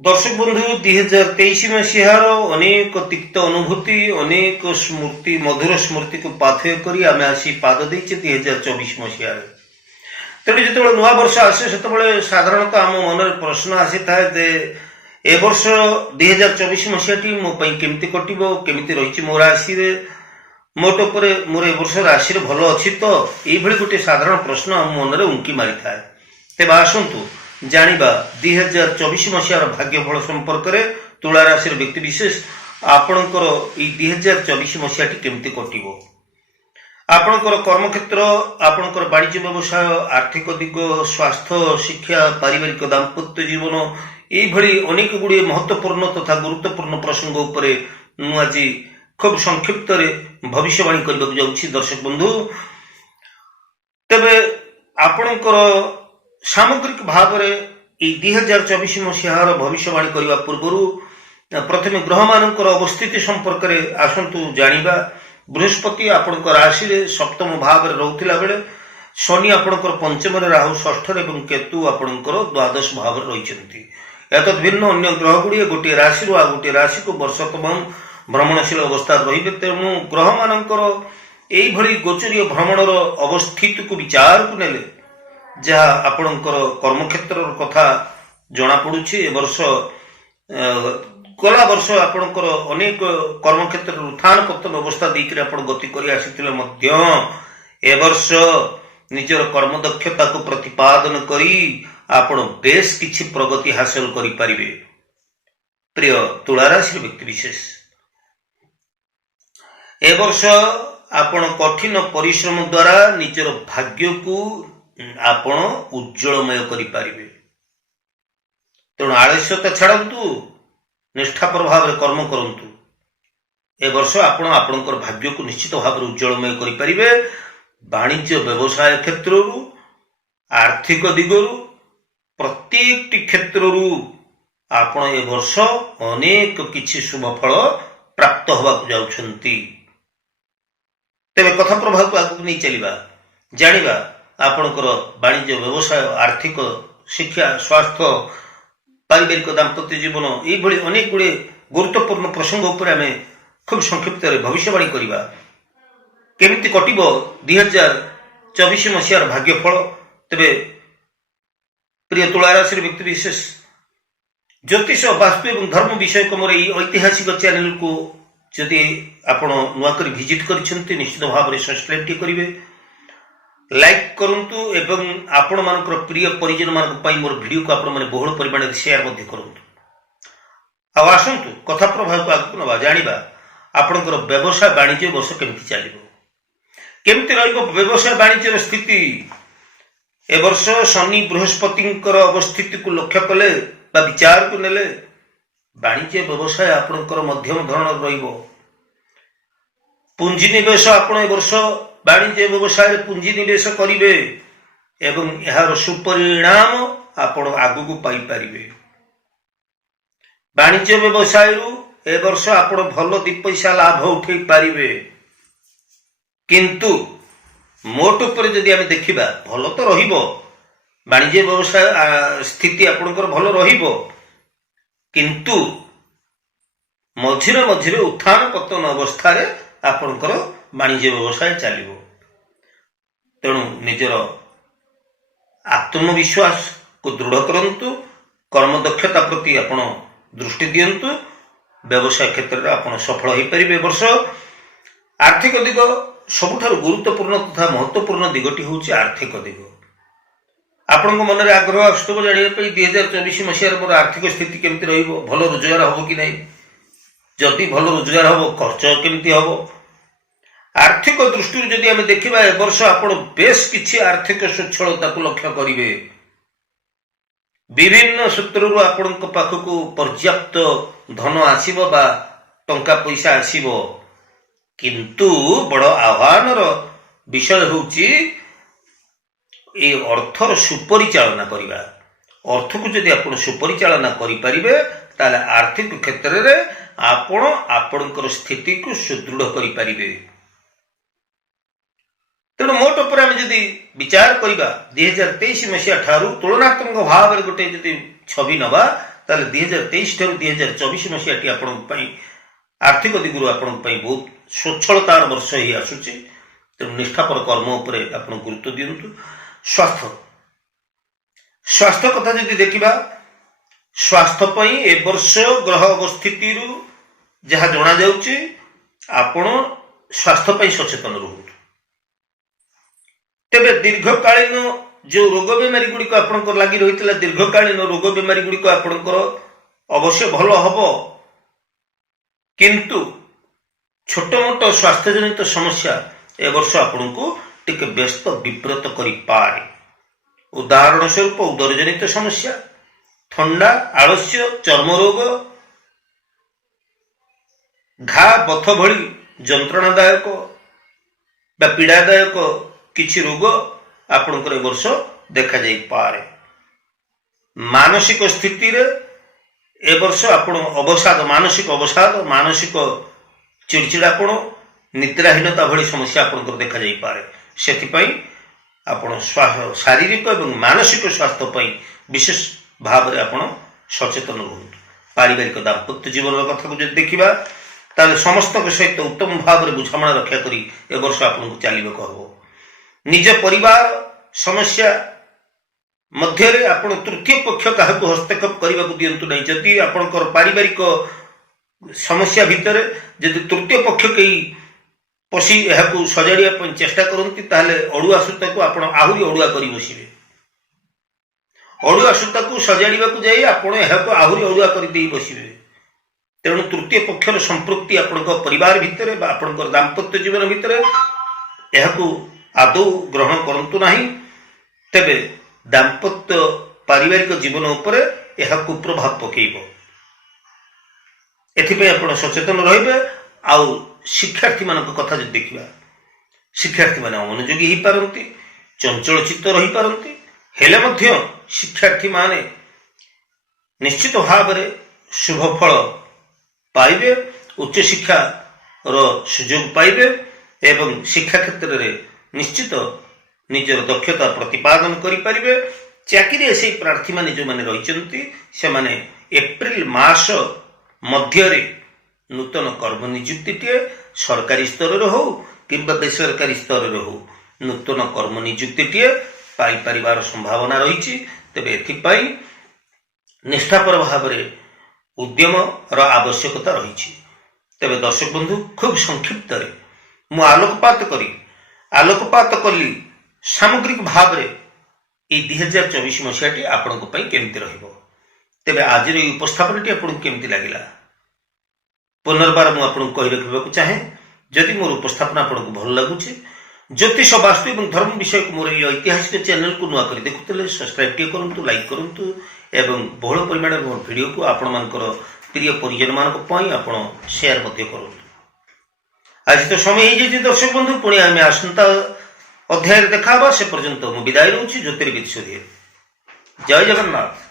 दर्शक बंधु 2023 मसीहार अनेक तिक्त अनुभूति अनेक स्मृति मधुर स्मृति को पाथेय करी आमे आसी पाद देइछे 2024 मसीहार। तेणु जो नुआ वर्ष आसे से साधारणतः आम मन प्रश्न आसी था जे ए वर्ष 2024 मसीहाटी मो पई केमिति कटिबो केमिति रहिछि मोर राशि रे मोट उपरे मोर ए वर्ष राशि रे भलो अछि तो एई भली गोटे साधारण प्रश्न आम मन रे उंकी मारि थाए। तेबे आसंतु जानिबा 2024 मसीहार भाग्यफल संपर्क में तुला राशि व्यक्ति विशेष आपणकर 2024 मसीहाटी केमती कटिबो। आपणकर कर्मक्षेत्र आपणकर वाणिज्य व्यवसाय आर्थिक दिग स्वास्थ्य शिक्षा पारिवारिक दाम्पत्य जीवन यही अनेक गुड़िए महत्वपूर्ण तथा गुरुत्वपूर्ण प्रसंग उपरे आज खूब संक्षिप्त भविष्यवाणी करने को जाउछि। दर्शक बंधु तेबे आपणकर सामग्रिक भाव में 2024 मसीहार भविष्यवाणी करने पूर्व प्रथम ग्रह मानकर अवस्थिति संपर्क में आसंतु जानिबा। बृहस्पति आपणकर राशि रे सप्तम भाव में रहुथिला बेले शनि आपणकर पंचम रे राहु षष्ठ रे एवं केतु आपणकर द्वादश भाव में रहिसंती। एतद भिन्न अन्य ग्रह गुड़िए गोटे राशि आ गोटे राशि को वर्ष तमाम भ्रमणशील अवस्था रहिबे। तेणु ग्रह मानकर एई भली गोचरीय भ्रमणर अवस्थिति को विचार को नेले जहाँ आपणकर कर्मक्षेत्र कथा जना पड़ुछि। ए वर्ष गला वर्ष आपणकर अनेक कर्मक्षेत्र उत्थान पतन अवस्था देकर आप गति कर आसिथिले मध्य ए वर्ष निजर कर्म दक्षता को प्रतिपादन करी आपण बेस किछि प्रगति हासिल करि परिबे। प्रिय तुला राशि व्यक्ति विशेष ए वर्ष आपण कठिन परिश्रम द्वारा निजर भाग्य को आपण उज्जवलमय करि पारिबे। तेणु आलस्यता छाड़तु निष्ठापर भाव कर्म करंतु। ए वर्ष आपण आपणकर भाग्य को निश्चित भाव उज्जवलमय करि पारिबे। वाणिज्य व्यवसाय क्षेत्र आर्थिक दिगरु प्रत्येक क्षेत्र आपण ए वर्ष अनेक किछि शुभ फल प्राप्त होबाक जाउछंती। तेबे कथा प्रभाव को आगु नहीं चलिबा जानिबा आपणकर वाणिज्य व्यवसाय आर्थिक शिक्षा स्वास्थ्य पारिवारिक दाम्पत्य जीवन यही अनेक गुड़े गुरुत्वपूर्ण प्रसंग उपर आम खूब संक्षिप्त भविष्यवाणी करवा केमिति कटिबो 2024 मसीहार भाग्यफल। तेबे प्रिय तुला राशि व्यक्ति विशेष ज्योतिष वास्तु एवं धर्म विषय मोर ऐतिहासिक चैनल को जदि आपण नुआकरी विजिट करिसेंती निश्चित भाव में सब्सक्राइब करेंगे लाइक करंतु एवं आपण मानकर प्रिय परिजन मानक पई मोर वीडियो को आपण माने बहुल परिमाण रे शेयर मध्ये करंतु। आ आसंतु कथा प्रभाव को आगु नबा जानिबा आपणकर व्यवसाय वाणिज्य वर्ष केमति चलिबो केमति रहइबो व्यवसाय वाणिज्य स्थिति। ए वर्ष शनि बृहस्पतिंकर अवस्थिति को लक्ष्य कले बा विचार को नेले वाणिज्य व्यवसाय आपणकर मध्यम धरण रहिबो। पूंजी निवेश आपण ए वर्ष वाणिज्य व्यवसाय पूंजी निवेश करिवे एवं यार सुपरिणाम आपण आगु को पाई परिवे। वाणिज्य व्यवसाय ए वर्ष आपण भलो दी पैसा लाभ उठै परिवे। किंतु मोट पर जदि आमे देखिबा भलो तो रहिबो वाणिज्य व्यवसाय स्थिति आपणकर भलो रहिबो किंतु मझिरे मझिरे उत्थान पतन अवस्था रे आपणकर वाणिज्य व्यवसाय चलिबो। तेणु निजर आत्मविश्वास को दृढ़ करंतु कर्म दक्षता प्रति आपण दृष्टि दियंतु व्यवसाय क्षेत्र में आपण सफल हो पारिबे। वर्ष आर्थिक दिग सबुठारु गुरुत्वपूर्ण तथा महत्वपूर्ण दिगटी होउछि आर्थिक दिग। आपण मन में आग्रह आसुब जानिया 2024 मसीहार मोर आर्थिक स्थिति केमती रहिबो भल रोजगार हबो कि नहीं जदि भल रोजगार हबो खर्च केमती हबो। आर्थिक दृष्टि जदि आम देखा ए वर्ष आप बेस किछि आर्थिक स्वच्छलता को लक्ष्य करेंगे। विभिन्न सूत्र आपण पाखक पर्याप्त धन आसीबो बा टंका पैसा आसीबो किंतु बड़ आह्वान विषय होउछि ए अर्थर सुपरिचालना करिबा। अर्थ को जदि आपण सुपरिचालना करि परिबे ताले आर्थिक क्षेत्र रे आपण आपणकर स्थिति को सुदृढ़ करि परिबे। तेणु मोट पर आम जदि विचार करवा 2023 मसीहा ठारू तुलनात्मक भाव में गोटे जदि छवि नवा ताले 2023 ठारू 2024 मसीहाटी आपण आर्थिक दिगुरु आपण बहुत स्वच्छलतार वर्ष ही आसुची। तेणु निष्ठापर कर्म उपरे आपण गुरुत्व दियंतु। स्वास्थ्य कथा जदि देखिबा, स्वास्थ्य पई ए वर्ष ग्रह अवस्थिति जहाँ जना जाउची आपण स्वास्थ्य पई सचेतन रहूत। तेबे दीर्घकालीन जो रोग बेमारी गुड़ी को आपनकर लागि रहितला, दीर्घकालीन रोग बेमारी गुड़ी को आपनकर अवश्य भल हबो, किंतु छोट मोट स्वास्थ्य जनित समस्या ए वर्ष आपनको टिके व्यस्त विब्रत करि पारे। उदाहरण स्वरूप उदर जनित समस्या, ठंडा, आलस्य, चर्म रोग, घा बथ भली जंत्रणादायक बा पीड़ादायक किछि रोग आपनकर वर्ष देखा जाई पारे। मानसिक स्थिति रे ए वर्ष आपण अवसाद, मानसिक अवसाद, मानसिक चिड़चिड़ापण, निद्राहीनता भली समस्या आपनकर देखा जाई पारे। सेथिपई आपण शारीरिक एवं मानसिक स्वास्थ्य पई विशेष भाव रे आपण सचेतन रहूत। पारिवारिक दाम्पत्य जीवन कथा को जदि देखिबा ताले समस्त सहित उत्तम भाव रे बुझामणा रक्षा करी ए वर्ष आपनको चालिबको हबो। निज परिवार समस्या मध्य रे आपण तृतीय पक्ष काहाको हस्तक्षेप करबा को दियंतु नै। जदि आपनकर पारिवारिक समस्या भितर जदि तृतीय पक्ष कई पसी एहाको सजाड़िया पई चेष्टा करंती ताले अड़ुआ सूता को आपण आहुरी अड़ुआ करी बसिबे। अड़ुआ सूता को सजाड़िबा को जाई आपण एहाको आहुरी अड़ुआ करी देई बसिबे। तेणु तृतीय पक्षर संपृक्ति आपनकर परिवार भितर बा आपनकर दाम्पत्य जीवन भितर एहाको आदौ ग्रहण करंतु नाही। तेबे दाम्पत्य पारिवारिक जीवन उपरे यह कुप्रभाव पकेइबो। एथिपई आपण सचेतन रहिबे। आउ शिक्षार्थी मानक कथा जदि देखिबा, शिक्षार्थी माने अमनोयोगी ही पारंती, चंचल चित्त रही पारंती, हेले मध्य शिक्षार्थी माने निश्चित भाव रे शुभ फल पाइबे, उच्च शिक्षा रो सुयोग पाइबे एवं शिक्षा क्षेत्र रे निश्चित निजर दक्षता प्रतिपादन करि परिबे। चाकरी से प्रार्थी माने जो माने रहिचंती से माने एप्रिल मास मध्य रे नूतन कर्म नियुक्ति टे सरकारी स्तर रे हो किंबा बेसरकारी स्तर रे हो नूतन कर्म नियुक्ति टे पाई परिवार संभावना रहिछि। तबे एथिपई निष्ठापर भाव रे उद्यम र आवश्यकता रहिछि। तबे दर्शक बंधु खूब संक्षिप्त रे मु आलोकपात कली सामग्रिक भाव रे ए 2024 मसीहाटी आपनको पई केमति रहइबो। तेबे आज रे उपस्थापनटी आपनको केमति लागिला पुनर्बार मु आपनको कहि रखिबाकू चाहे। जदि मोर उपस्थापना आपनको भल लागुछि, ज्योतिष वास्तु एवं धर्म विषय को मोर ऐतिहासिक चैनल को नुआ करी देखुतले सब्सक्राइब टे करंतु, लाइक करंतु एवं बहुल परिमाण मोर वीडियो को आपण मानकर प्रिय परिजन मानक पई आपण शेयर मध्ये करंतु। आज तो समय ही जे दर्शक बंधु पुणी आमे आसंता अध्याय देखा से पर्यंत मु विदाय रहूछि। ज्योतिर्विद सूर्य। जय जगन्नाथ।